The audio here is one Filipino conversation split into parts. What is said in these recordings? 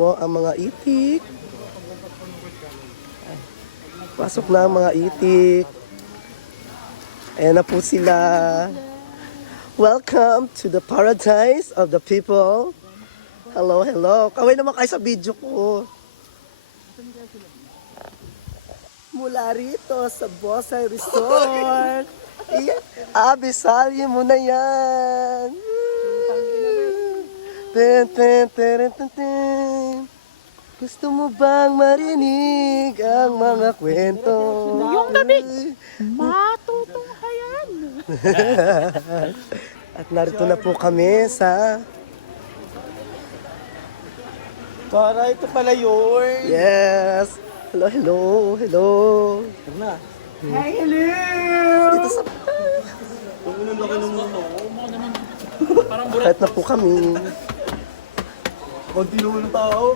po ang mga itik. Pasok na ang mga itik. Ayan na po sila. Welcome to the paradise of the people. Hello, hello. Kaway naman kayo sa video ko. Mula rito sa Bosay Resort. Abisalye mo na yan. Ten, ten, ten, ten, ten. Gusto mo bang marinig ang mga kwento? Yung gabi, matutunghayan. At narito na po kami sa... Para ito pala yun. Yes! Hello, hello, hello! Hi, hello! Dito sa... Ang laki ng moto. Kahit na po kami. Konti naman ng tao.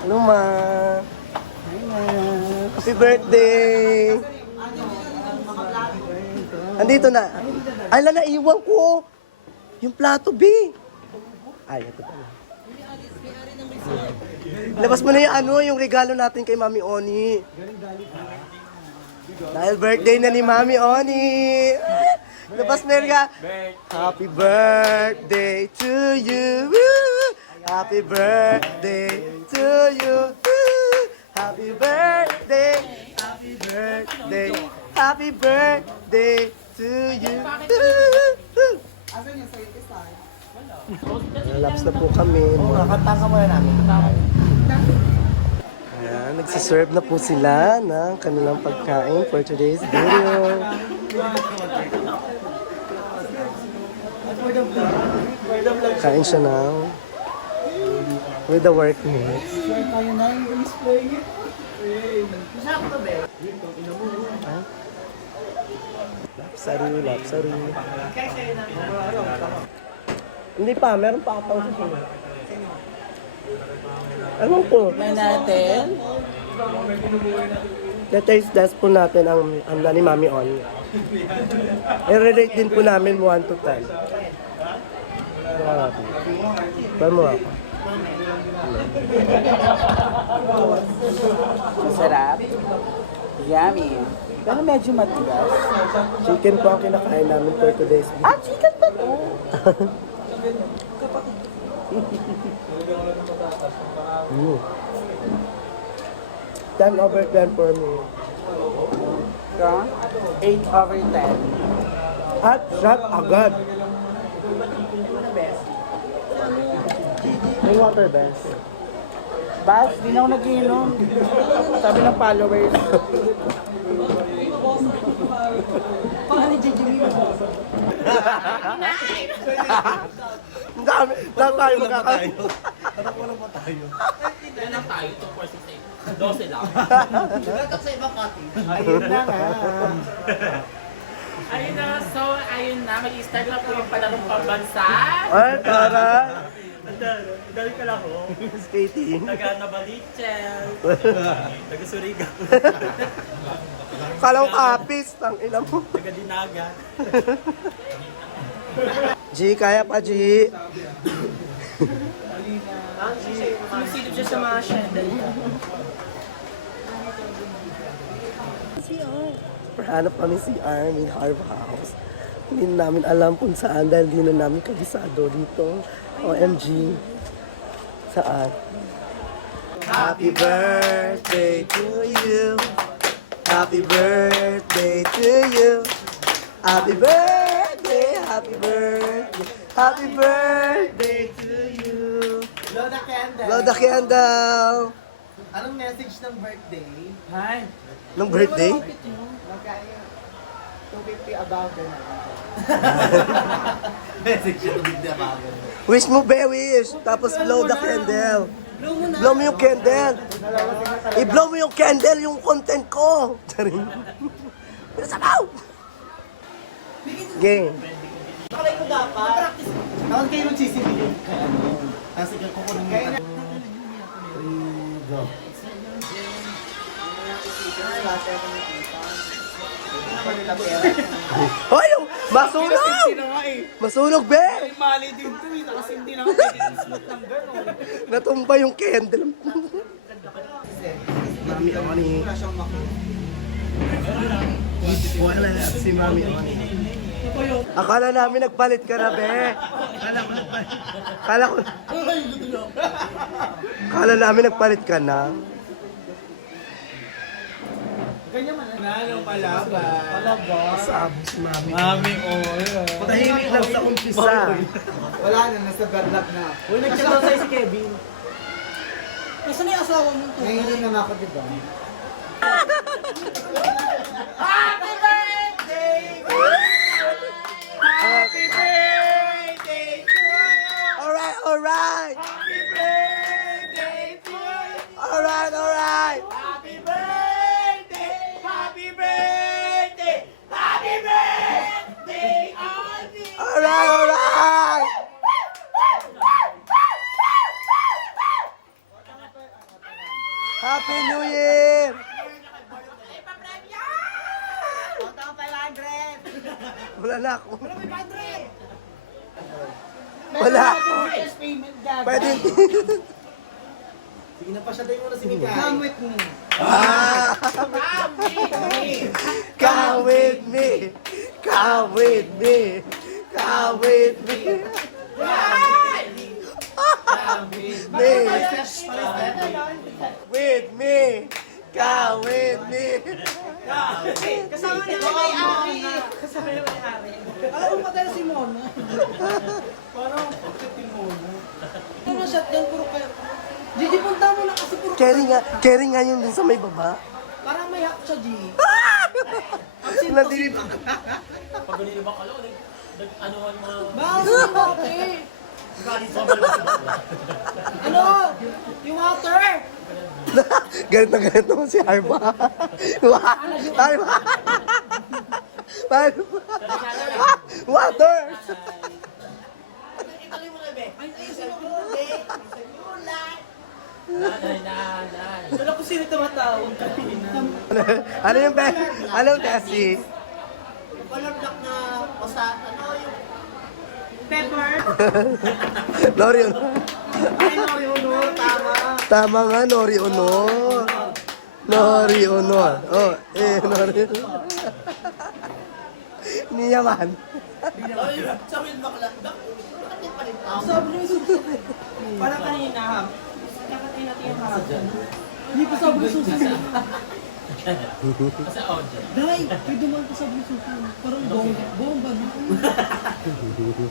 Hello, ma! Happy birthday! Andito na. Ay, naiwan ko! Yung plato, B! Ay, ito pala. Labas mo na yung regalo natin kay Mami Oni. Dahil birthday na ni Mami Oni. Labas na yung Happy birthday to you. Happy birthday to you. Happy birthday. Happy birthday. Happy birthday to you. Laps na po kami. Kakantang ka muna namin. Ayan, nagsiserve na po sila ng kanilang pagkain for today's video. Kain siya now with the workmates. Tayo na yung display. Lapsaru, lapsaru. Hindi pa, meron pa atang susunod. Ewan ko. May natin. Na-taste test po natin ang ni Mami On. I-rate din po namin 1 to 10. Ba't mo ako? Masarap. Yummy. Pero medyo matigas. Chicken po ang kinakain namin for today's video. Ah, chicken ba to? 10 over 10 for me. 8 over 10. At shot agad. May water best. Bas, di na ako nag-iinom. Sabi ng followers. Ang dami. Lahat tayo magkakain. Ilan lang tayo? 2, 4, 6, 8. 12 lang. Ayun na nga. Ayun na, so ayun na, mag-start na po yung palarong pambansa. Ay, tara. Dali ka lang ho. Skating. Taga-Nabaliches. Taga-Surigao. Kala ko kapis. Tang ina mo. Taga-Dinaga. G, kaya pa, G. Sumisilip siya sa mga shendel. Hanap kami si Armin Harv House. Hindi namin alam kung saan dahil di na namin kabisado dito. OMG. Saan? Happy birthday to you. Happy birthday to you. Happy birthday, happy birthday, happy birthday to you. Blow the candle. Blow the candle. Anong message ng birthday? Hi. Nung birthday? Magkaya 250 above the message ng birthday above the Wish mo, be, wish. Tapos blow the candle. Blow mo yung candle. I-blow mo yung candle, yung content ko. Charing. Pinasabaw! Game. Nakalay ko dapat. Tawag kayo ng sisibilin. Kasi kukunin mo. Kaya na. Go. Hoy, yung masunog! Masunog, be! Mali din to eh, kasi hindi naman pwede smooth ng gano'n. Natumba yung candle. Mami Oni. Wala si Mami Oni. Akala namin nagpalit ka na, be. Akala namin nagpalit ka na. Ano pala ba? Sabi si Mami. Mami, Tahimik lang sa umpisa. Wala na, nasa bad luck na. Uy, nagchat sa'yo si Kevin. Nasaan na yung asawa mo to? Ngayon na ako, diba? Happy birthday to you! Alright, alright! Happy birthday to you! Alright, alright! Happy birthday! Happy birthday! Happy birthday, Ozzy! Alright, alright! Happy New Year! Wala na ako. Wala ako. Pwede. Sige na pa siya tayo muna si Mika. Come with me. Ah! Come with me. Come with me. Come with me. Me. With me. Come with me. Kasama niya yung may-ari. Kasama niya yung may-ari. Alam mo patay na si Mona. Parang pagkating mo na. Puro shotgun, puro kayo. Gigi, punta mo na kasi puro Carry nga yun dun sa may baba. Parang may hack siya, G. Nandito. Pag ganito ba kalo, nag-anuhan mga... Bawal sa bote. Ano? Yung water. Ganito na ganito mo si Arba. Arba. Water. Wala ko sino tumatawag kanina. Ano yung be? Anong kasi? Color black na basta, ano yung... Pepper. Nori Honor. Ay, no, tama. Tama nga, Nori Honor. Nori Honor. Oh, Nori Honor. Hindi naman. Sabi yung bakla. Sabi niyo susi. Parang kanina, ha? Kakatay natin yung hapon. Hindi ko sabi yung susi. Sa audio. Dahil, may dumaan ko sabi yung susi. Parang bomba na.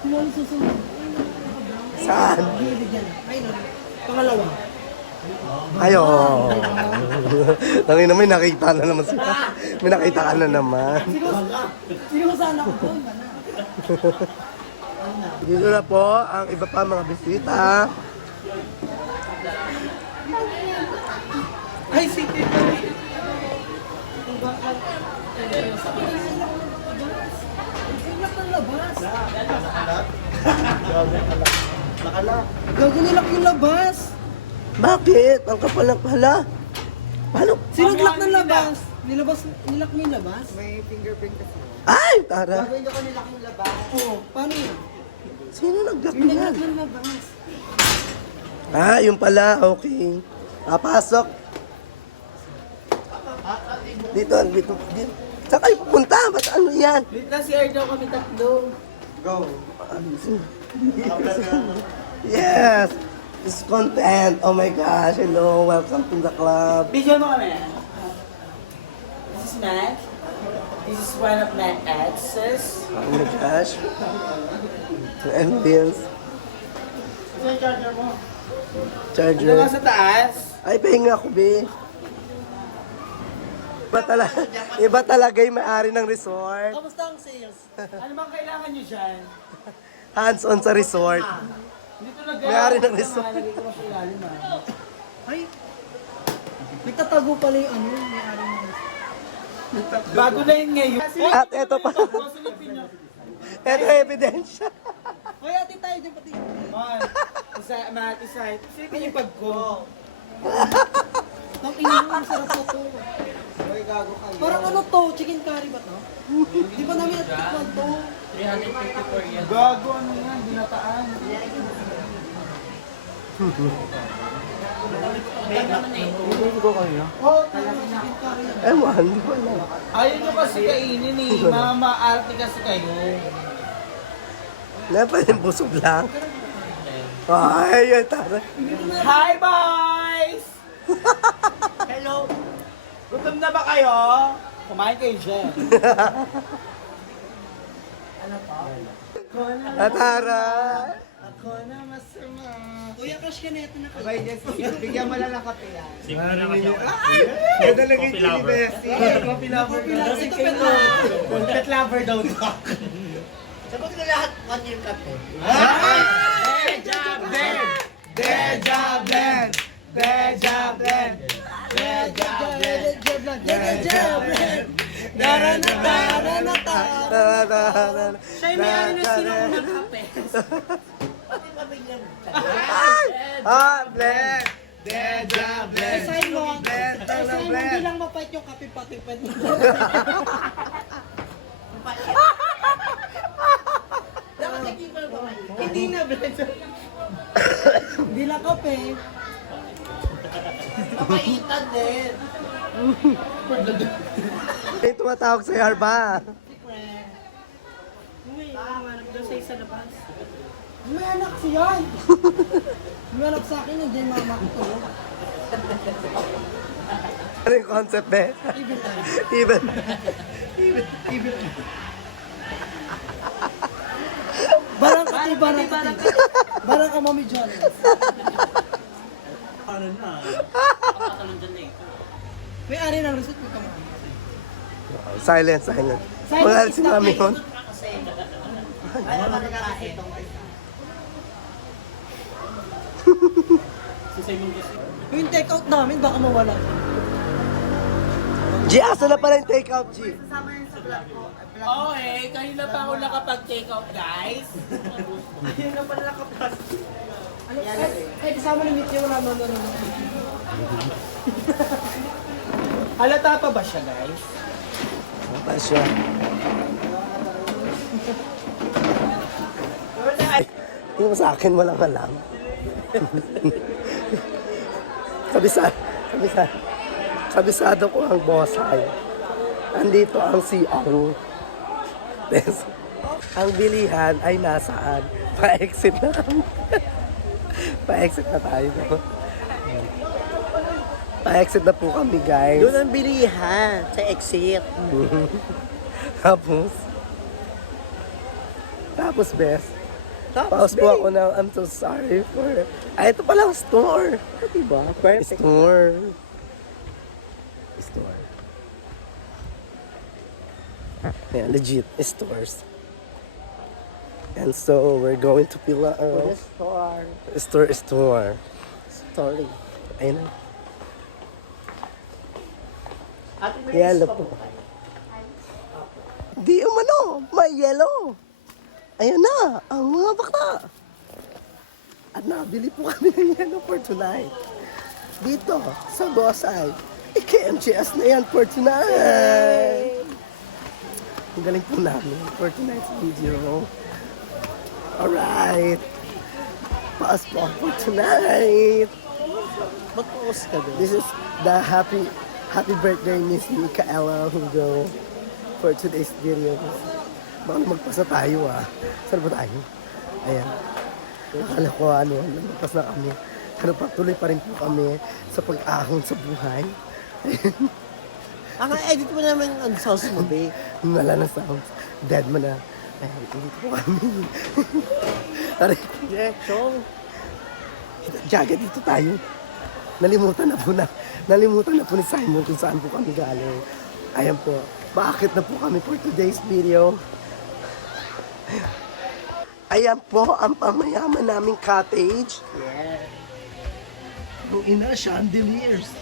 Tumalang susunod. Saan? Gilid yan. Ay, no. Pangalawa. Ayo. Tangina, may nakita na naman sila. May nakita ka na naman. Sino sana ko doon? Dito na po ang iba pa mga bisita. Ay, si Tito. Silak ng labas. Nakala. Gago nilak yung labas. Bakit? Ang kapal ng pala. Paano? Sinudlak ng labas. Nilak mo yung labas? May fingerprint kasi. Ay, tara. Gagawin ko nila yung labas. Oo. Paano yun? Sino nag-lock Yung niyan? nilak ng labas. Ah, yung pala. Okay. Pasok. Dito. Saan kayo pupunta? Ba't ano yan? Dito na si daw kami tatlo. Go. Yes! It's content. Oh my gosh. Hello. Welcome to the club. Video mo kami. This is Matt. This is one of my exes. Oh my gosh. And this. Ito yung charger mo. Charger. Sa taas. Ay, pahinga ako, be. Iba talaga yung may-ari ng resort. Kamusta ang sales? Ano bang kailangan nyo dyan? Hands-on sa resort. Dito na May-ari ng resort. Nalagay ko sa ilalim Ay! Nagtatago pala yung ano, may-ari ng Bago na yun ngayon. At eto pa. Eto ebidensya. Hoy, ate tayo dyan pati. Man, Mati side. Silipin yung pag ko. Ang ina mo, ang sarap po to. Parang ano to? Chicken curry ba to? Di ba namin natikman to? 354 yan. Gago, ano yan? Dinataan. May naman eh. Hindi ko kayo. Oh, talaga chicken curry yan. Ewan, hindi ko alam. Ayaw nyo kasi kainin eh. Mama-arte kasi kayo. Nga pa rin busog lang. Ay, ay, tara. Hi, boys! Hello! Gutom na ba kayo? Kumain kayo dyan. Tara. Ako na masama. Kuya, crush ka na ito na Abay, Jessica, bigyan mo lang ng kape yan. Simple lang kasi ako. Ay! Talaga yung chili bestie. Coffee lover Coffee lover. Ito pet Pet lover daw to. Sagot ko lahat, 1 year kape. Deja blend! Deja blend! Deja blend! Deja blend! Dara na tara na tara. Tara, tara. Siya yung may-ari na sino ko ng kape. Ah, blend. Deja blend! Sign mo. Blend! Sign mo, Blend! hindi lang mapait yung kape pati pet. Hindi na, blend. Hindi lang kape. Mapaitan din. May tumatawag sa Yarba. Uy, hanap daw sa isa labas. May anak siya. May anak sa akin, hindi mama ko to. Ano yung concept, eh? Even time. Even. Barang ka, barang ka. Barang ka, Mami John. Papatalon dyan na eh. May ari ng resort mo kamo. Silent, silent. Silent Wala is si not Mami like- hon. Si Simon kasi. Yung take out namin, baka mawala. G, asa na pala yung take out, G? Oh eh, kanina pa ako nakapag-take out guys. Ayun na pala nakapas. Ano? Ay, kasama ni Mitya, wala mo na. Halata pa ba siya, guys? Ano ba siya? Yung sa akin, walang alam. Kabisado ko ang bosay. Andito ang CR. Yes. Ang bilihan ay nasaan? Pa-exit na kami. Pa-exit na tayo. Pa-exit na po kami, guys. Doon ang bilihan sa exit. Tapos, best. Pause po ako na, I'm so sorry for... Ay, ito palang store. Diba? Perfect. Store. Yeah, legit stores. And so, we're going to Pila. Store. Story. Ayun na. Yellow po. Di umano, may yellow. Ayun na, ang mga bakla. At nabili po kami ng yellow for tonight. Dito, sa Bosay. KMGS na yan for tonight. Ang galing po namin for tonight's video. Alright. Paas po for tonight. Mag-post ka doon. This is the happy birthday Miss Micaela Hugo for today's video. Baka magpasa tayo Saan ba tayo? Ayan. Akala ko magpas na kami. Pero patuloy pa rin po kami sa pag-ahon sa buhay. Edit mo naman ang sounds mo, babe. Wala na sounds. Dead mo na. Ayan, dito po kami. Tara, Direction. Jaga, dito tayo. Nalimutan na po ni Simon kung saan po kami galing. Ayan po. Bakit na po kami for today's video? Ayan po ang pamayaman naming cottage. Yeah. Ang ina, chandeliers.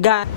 God.